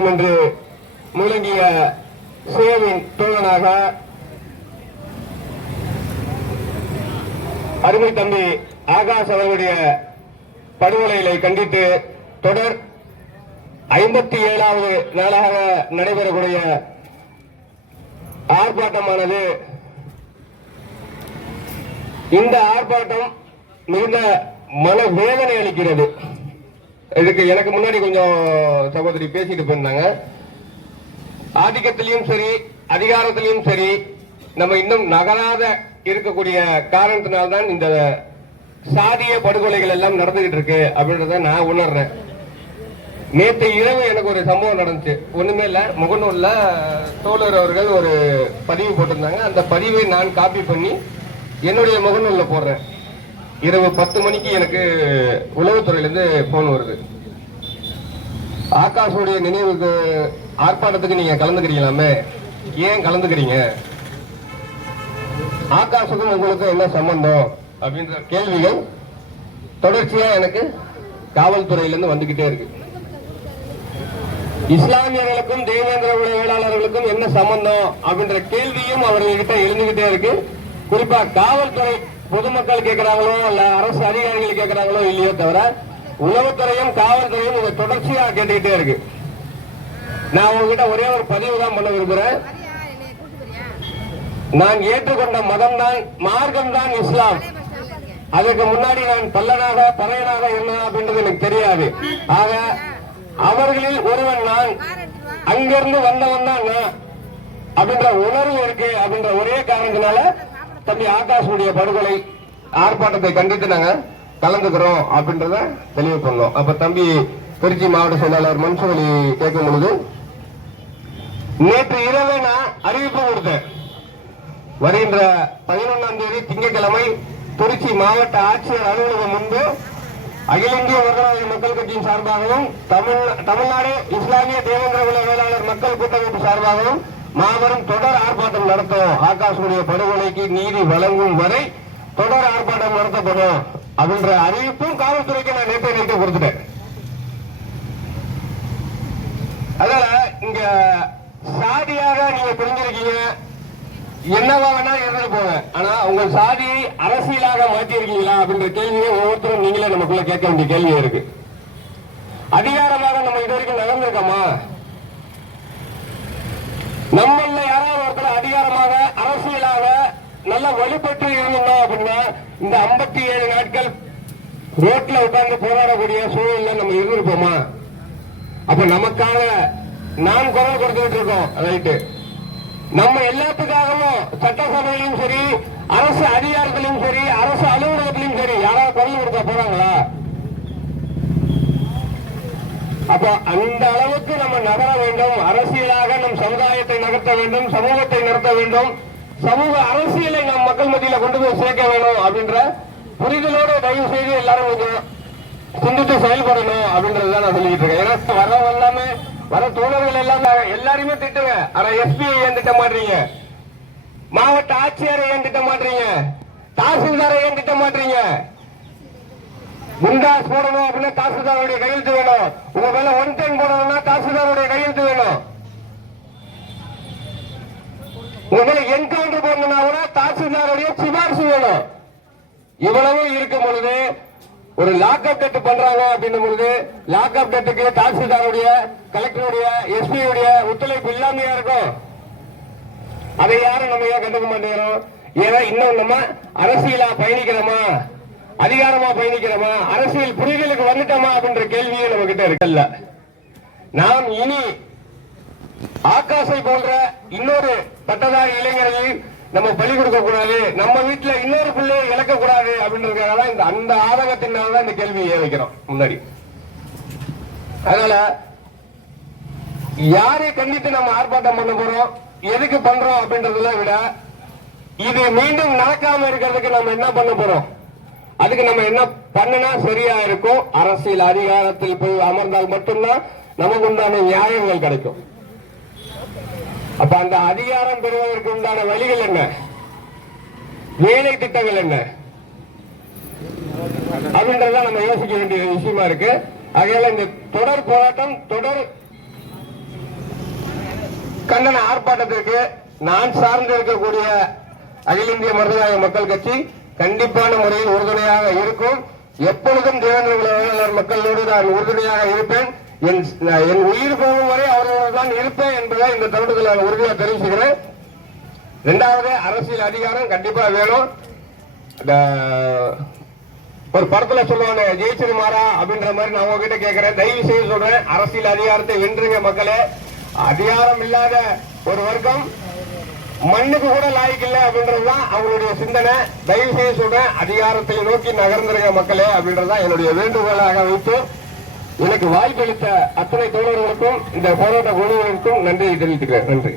வேண்டும் என்று முழங்கிய சேவின் தோழனாக அருமை தம்பி ஆகாஷ் அவர்களுடைய படுகொலைகளை கண்டித்து தொடர் 57வது நாளாக நடைபெறக்கூடிய ஆர்ப்பாட்டமானது, இந்த ஆர்ப்பாட்டம் மிகுந்த மனவேதனை அளிக்கிறது. இதுக்கு எனக்கு முன்னாடி கொஞ்சம் சகோதரி பேசிட்டு போயிருந்தாங்க. ஆதிக்கத்திலையும் சரி அதிகாரத்திலையும் சரி நம்ம இன்னும் நகராத இருக்கக்கூடிய காரணத்தினால்தான் இந்த சாதிய படுகொலைகள் எல்லாம் நடந்துகிட்டு இருக்கு அப்படின்றத நான் உணர்றேன். நேற்று இரவு எனக்கு ஒரு சம்பவம் நடந்துச்சு. ஒண்ணுமே இல்ல, முகநூல்ல தோழர் அவர்கள் ஒரு பதிவு போட்டிருந்தாங்க. அந்த பதிவை நான் காப்பி பண்ணி என்னுடைய முகநூல்ல போடுறேன். இரவு 10 மணிக்கு எனக்கு உளவுத்துறையிலிருந்து போன் வருது. ஆகாஷுடைய நினைவுக்கு ஆர்ப்பாட்டத்துக்கு நீங்க கலந்துக்கிறீங்களாமே, ஏன் கலந்துக்கிறீங்க, ஆகாஷுக்கும் உங்களுக்கும் என்ன சம்பந்தம் அப்படின்ற கேள்விகள் தொடர்ச்சியா எனக்கு காவல்துறையிலிருந்து வந்துகிட்டே இருக்கு. இஸ்லாமியர்களுக்கும் தேவேந்திர குல வேளாளர்களுக்கும் என்ன சம்பந்தம் அப்படின்ற கேள்வியும் அவர்கிட்ட எழுந்துகிட்டே இருக்கு. குறிப்பா காவல்துறை பொதுமக்கள் கேட்கிறாங்களோ இல்ல அரசு அதிகாரிகள் கேட்கிறாங்களோ இல்லையோ தவிர உளவுத்துறையும் காவல்துறையும் இதை தொடர்ச்சியா கேட்டுக்கிட்டே இருக்கு. நான் உங்ககிட்ட ஒரே ஒரு பதிவு தான் பண்ண விரும்புறேன். நான் ஏற்றுக்கொண்ட மதம் தான், மார்க்கம் தான் இஸ்லாம். அதுக்கு முன்னாடி நான் பல்லனாக பறையனாக இருந்தேன் அப்படின்றது எனக்கு தெரியாது. ஆக அவர்களில் ஒருவன் நான், அங்கிருந்து வந்தவன் தான் நான் அப்படின்ற உணர்வு இருக்கு. அப்படின்ற ஒரே காரணத்தினால தம்பி ஆகாஷுடைய படுகொலை ஆர்ப்பாட்டத்தை கண்டித்து நாங்க கலந்துக்கிறோம் அப்படின்றத தெளிவு பண்ணோம். அப்ப தம்பி திருச்சி மாவட்ட செயலாளர் மன்சூலி கேட்கும் பொழுது, நேற்று இரவே நான் அறிவிப்பு கொடுத்தேன். வருகின்ற 11ஆம் தேதி திங்கட்கிழமை திருச்சி மாவட்ட ஆட்சியர் அலுவலகம் முன்பு அகில இந்திய வர்ணவாதி மக்கள் கட்சியின் சார்பாகவும் தமிழ்நாடு இஸ்லாமிய தேவேந்திர குல வேளாளர் மக்கள் கூட்டமைப்பு சார்பாகவும் மாபெரும் தொடர் ஆர்ப்பாட்டம் நடத்தும். ஆகாஷுடைய படுகொலைக்கு நீதி வழங்கும் வரை தொடர் ஆர்ப்பாட்டம் நடத்தப்படும் அப்படின்ற அறிவிப்பும் காவல்துறைக்கு நான் நேற்று கொடுத்துட்டேன். அதனால இங்க சாதியாக நீங்க பிரிஞ்சிருக்கீங்க, என்னவா வேணா இருந்து போங்க, ஆனா உங்க சாதியை அரசியலாக மாற்றி இருக்கீங்களா அப்படின்ற கேள்வியை ஒவ்வொருத்தரும் நீங்களே நமக்குள்ள கேட்க வேண்டிய கேள்வி இருக்கு. அதிகாரமாக நம்ம இது வரைக்கும் நகர்ந்திருக்கோமா? நம்மள யாராவது ஒருத்தர் அதிகாரமாக அரசியலாக நல்ல வலுப்பட்டு இருந்தோம் அப்படின்னா இந்த 57 நாட்கள் ரோட்ல உட்கார்ந்து போராடக்கூடிய சூழல்ல நம்ம இருந்திருப்போமா? அப்ப நமக்காக நாம் குரல் கொடுத்துட்டு இருக்கோம். ரைட்டு, நம்ம எல்லாத்துக்காகவும் சட்டசபையிலும் சரி அரசு அதிகாரத்திலும் சரி அரசு அலுவலகத்திலும் சரி யாராவது குரல் கொடுக்க போறாங்களா? அப்ப அந்த அளவுக்கு நம்ம நகர வேண்டும். அரசியலாக நம் சமுதாயத்தை நகர்த்த வேண்டும், சமூகத்தை நடத்த வேண்டும், சமூக அரசியலை நம் மக்கள் மத்தியில கொண்டு போய் சேர்க்க வேணும் அப்படின்ற புரிதலோடு தயவு செய்து எல்லாரும் கொஞ்சம் சிந்தித்து செயல்படணும் அப்படின்றதுதான் நான் சொல்லிட்டு இருக்கேன். ஏன்னா வர எல்லாமே வர தோழர்கள் எல்லாம் எல்லாருமே திட்டுங்க. ஆனா எஸ்பிஐ ஏன் திட்ட மாட்டீங்க, மாவட்ட ஆட்சியரை ஏன் திட்ட மாட்டீங்க, தாசில்தாரை ஏன் திட்ட மாட்டீங்க? குண்டாஸ் போடணும் அப்படின்னா தாசில்தாருடைய கையெழுத்து வேணும். உங்க மேல 110 போடணும்னா தாசில்தாருடைய கையெழுத்து வேணும். உங்க மேல என்கவுண்டர் போடணும்னா கூட தாசில்தாருடைய சிபாரிசு வேணும். இவ்வளவு இருக்கும் பொழுது ஒரு லாக்அப் டெட் பண்றாங்க அப்படின்னும் பொழுது லாக்அப் டெட்டுக்கு தாசில்தாருடைய, கலெக்டருடைய, எஸ்பியுடைய ஒத்துழைப்பு இல்லாமையா இருக்கும். அதை யாரும் நம்ம ஏன் கண்டுக்க மாட்டேங்கிறோம்? ஏன்னா இன்னும் நம்ம அரசியலா பயணிக்கிறோமா, அதிகாரமா பயணிக்கிறோமா, அரசியல் புரிதலுக்கு வந்துட்டோமா அப்படின்ற கேள்வியே நம்ம கிட்ட இருக்குல்ல. நாம் இனி ஆகாஷை போன்ற இன்னொரு பட்டதாரி இளைஞர்களை நம்ம பலி கொடுக்க கூடாது, நம்ம வீட்டுல இன்னொரு பிள்ளையை இழக்க கூடாது அப்படின்றதுக்காக இந்த அந்த ஆதங்கத்தினாலதான் இந்த கேள்வியை வைக்கிறோம் முன்னாடி. அதனால யாரை கண்டித்து நம்ம ஆர்ப்பாட்டம் பண்ண போறோம், எதுக்கு பண்றோம் அப்படின்றதுல விட இது மீண்டும் நடக்காம இருக்கிறதுக்கு நம்ம என்ன பண்ண போறோம், அதுக்கு நம்ம என்ன பண்ணனா சரியா இருக்கும். அரசியல் அதிகாரத்தில் போய் அமர்ந்தால் மட்டும்தான் நமக்கு உண்டான நியாயங்கள் கிடைக்கும். அப்ப அந்த அதிகாரம் பெறுவதற்கு உண்டான வழிகள் என்ன, வேலை திட்டங்கள் என்ன அப்படின்றத நம்ம யோசிக்க வேண்டிய விஷயமா இருக்கு. ஆகையால இந்த தொடர் போராட்டம், தொடர் கண்டன ஆர்ப்பாட்டத்திற்கு நான் சார்ந்து இருக்கக்கூடிய அகில இந்திய மருதநாயக மக்கள் கட்சி கண்டிப்பான முறையில் உறுதுணையாக இருக்கும். எப்பொழுதும் தேவேந்திர குல வேளாளர் மக்களோடு நான் உறுதுணையாக இருப்பேன். என் உயிர் போகும் வரை அவர்களோடு தான் இருப்பேன் என்பதை இந்த தருணத்தில் உறுதியாக தெரிவிச்சுக்கிறேன். இரண்டாவது, அரசியல் அதிகாரம் கண்டிப்பா வேணும். ஒரு படத்துல சொல்லுவாங்க ஜெயிச்சிருமாரா அப்படின்ற மாதிரி நான் உங்ககிட்ட கேட்கிறேன். தயவு செய்து சொல்றேன், அரசியல் அதிகாரத்தை வென்றுங்க மக்களே. அதிகாரம் இல்லாத ஒரு வர்க்கம் மண்ணுக்கு கூட லாய்க்கு இல்லை அப்படின்றதுதான் அவங்களுடைய சிந்தனை. தயவு செய்து சொல்றேன், அதிகாரத்தை நோக்கி நகர்ந்துருங்க மக்களே அப்படின்றதான் என்னுடைய வேண்டுகோளாக வைத்து எனக்கு வாய்ப்பளித்த அத்தனை தோழர்களுக்கும் இந்த போராட்ட குழுவினருக்கும் நன்றியை தெரிவித்துக்கிறேன். நன்றி.